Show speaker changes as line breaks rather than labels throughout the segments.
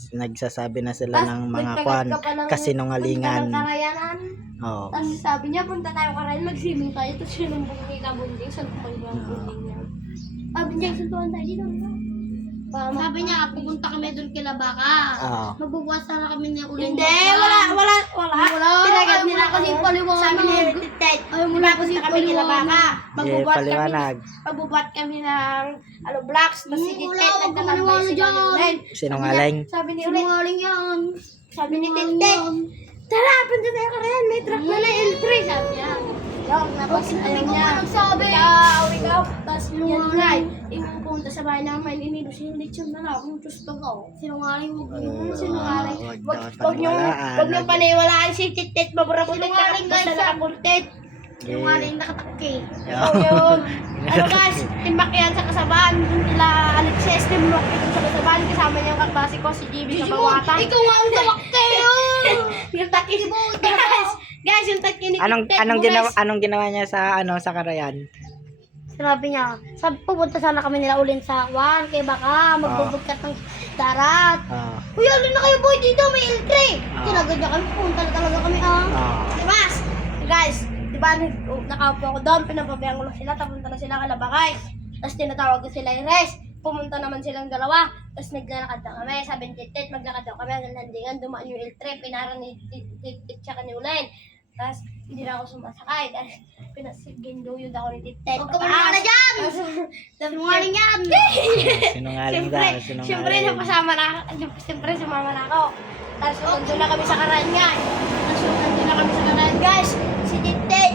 nagsasabi na sila ng mga kwan kasinungalingan. Oo.
Tapos sabi niya, punta tayo Karayan, mag-swimming tayo. Tapos sinumbong ni Kabunding, suntukan ko ang bunding niya. Sabi niya, suntukan tayo dito.
Sabi niya, pupunta kami doon kila Baka.
Oo.
Magbubuhat sana kami ng uling.
Hindi, wala. Tinagad nila
kasi paliwanag.
Sabi ni Ted, wala kasi kami kila Baka. Magbubuhat kami ng blocks. Tapos si Ted, nagtatambay si Ulen.
Sinungaling.
Sabi ni Ulen,
Sinungaling yan.
sabi ni Ted, tara, punta tayo Karayan, may truck na na L3. Sabi niya. Tapos ayaw niya. Ikaw. Tapos yan nga, pumunta sa bahay namin, inido siya yung lechon na lang. Kung gusto ko.
Sinungaling mo.
Sinungaling.
Wag
Huwag niyong paniwalaan si Titit. Maburabulit ka. Basta nakapuntit.
Sinungaling nakatakki.
Yun. Guys, timbak yan sa kasabaan. Doon nila Alexis, timbak yan sa kasabaan. Kasama niya ang kaklase ko, si JB sa bawatan.
Ikaw nga ang tamakti.
Yung taki. Guys, yung taki ni Titit.
Anong ginawa niya sa sa Karayan?
Sinabi niya, pupunta sana kami nila ulin sa Juan, kay Baka, magbubugkat ng darat. Uy, alin na kayo boy dito, may L3. Tinagad niya kami, pupunta na talaga kami
Dimas, guys, diba nakaupo ako doon, pinababayang ko lang sila, tapunta na sila kalabakay. Tapos tinatawag ko sila Ires, pumunta naman silang dalawa, tapos naglalakad na kami, sabi ni Titit, maglakad daw kami hanggang landingan, dumaan yung L3, pinara ni Titit tsaka ni Ulen. Tapos hindi na ako sumasakay, dahil pinasigindoyod ako ni Titit.
Huwag ka maniwala dyan! Sinungaling yan!
Sinungaling daw,
Siyempre,
sinungaling.
siyempre, sumama na ako. Tapos nandun na kami sa Karayan nga. Guys. Si Titit,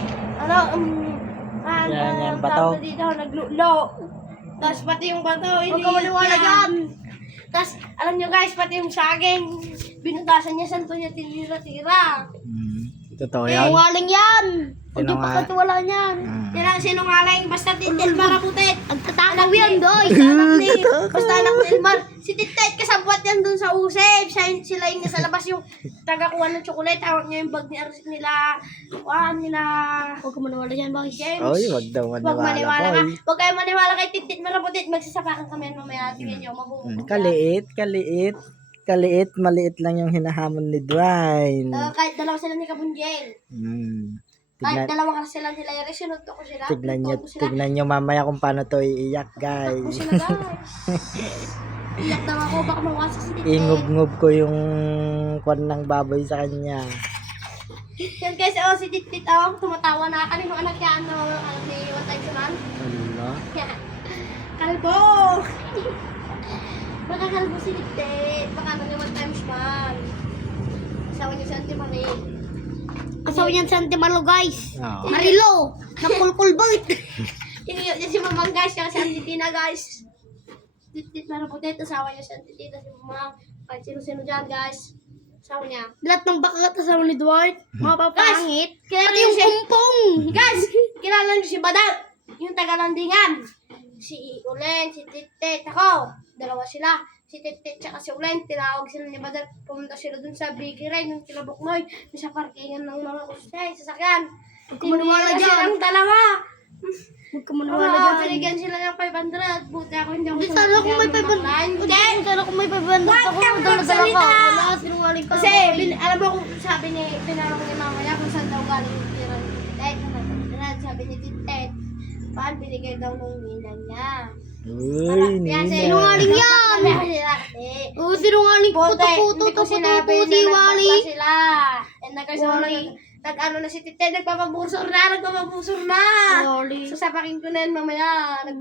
Yan, bato.
dito, naglulo. Tapos pati yung bato,
Huwag ka maniwala dyan!
Tapos, alam nyo guys, pati yung saging, binutasan niya, santo niya tinira-tira.
Totoo yan.
Sinungaling yan! Huwag yung
Sinungaling.
pagkatiwala niyan.
Yan ang sinungaling, basta Titit maraputit.
Nagtatakaw yan, boy!
Basta anak ni Elmar. Si Titit kasabwat yan dun sa usip. Sila yung nasa labas yung tagakuha ng chocolate. Tawag niya yung bag nila.
Huwag ka maniwala dyan, boy.
James.
Oy, wag daw
Huwag
maniwala,
maniwala ka.
boy.
Huwag kayo maniwala kay Titit maraputit. Magsasapakan kami mamaya. Tingnan nyo, mabubugbog.
Kaliit, maliit lang yung hinahamon ni Dwayne.
Kahit dalawa sila ni Kabunjeng. Kahit dalawa kasi sila nila Iris, sinuntok ko sila.
Tignan nyo mamaya kung paano to iiyak, guys.
Takbo sila guys. Iyak daw ako, baka mawasa si Titit.
Ingub-ngub ko yung kwan ng baboy sa kanya.
Yan guys, si Titit, tumatawa na. Kanino anak yan, ni One Time Suman?
Ano?
Kalbo! Baka kalbo si Titit. Baka ni One Time Suman. Asawa niya si Auntie Marie.
Asawa niyan sa Antimalo, guys.
Oo.
Marilo! Nakulkulbait!
Iniyak niya si Mamang guys, yung si Auntie Tina guys. Titit maraputit, asawa niya si Auntie Tina, si Mamang. Kahit sino-sino dyan guys. Asawa niya.
Lahat ng baka kasama ni Dwight. Mapapangit.
Kilala
Pati
niyo
yung
si...
kumpong!
Guys, kilala niyo si Badat. Yung taga-landingan. Si Ulen, si Titit, ako. Dalawa sila. Si Titit tsaka si Ulen, tinawag sila ni Badat. Pumunta sila dun sa Bigire, yung Kilabuknoy. Sa parkingan ng mga kusay, sasakyan.
Huwag ka maniwala dyan.
Silang dalawa.
Huwag ka maniwala dyan.
Binigyan sila ng 500. Buti ako hindi ako
Hindi sana kung may 500.
Hindi.
Sana kung may 500 ako.
Huwag kang
Dala-dala
magsalita.
ka. Wala, sinungaling ka.
Kasi, alam mo kung sabi ni, tinanong ni mama niya kung saan daw galing yung tira ni Titet. Sabi ni Titet, paan binigay daw nung ninang niya.
Uy, Nina.
Sinungaling yan! Oo, sinungaling. Puto-puto, puto-puto, si Wally.
Sila. And nag-ano na si Titet, nagpapabusor na.
Wally.
Sasapakin ko na yan mamaya.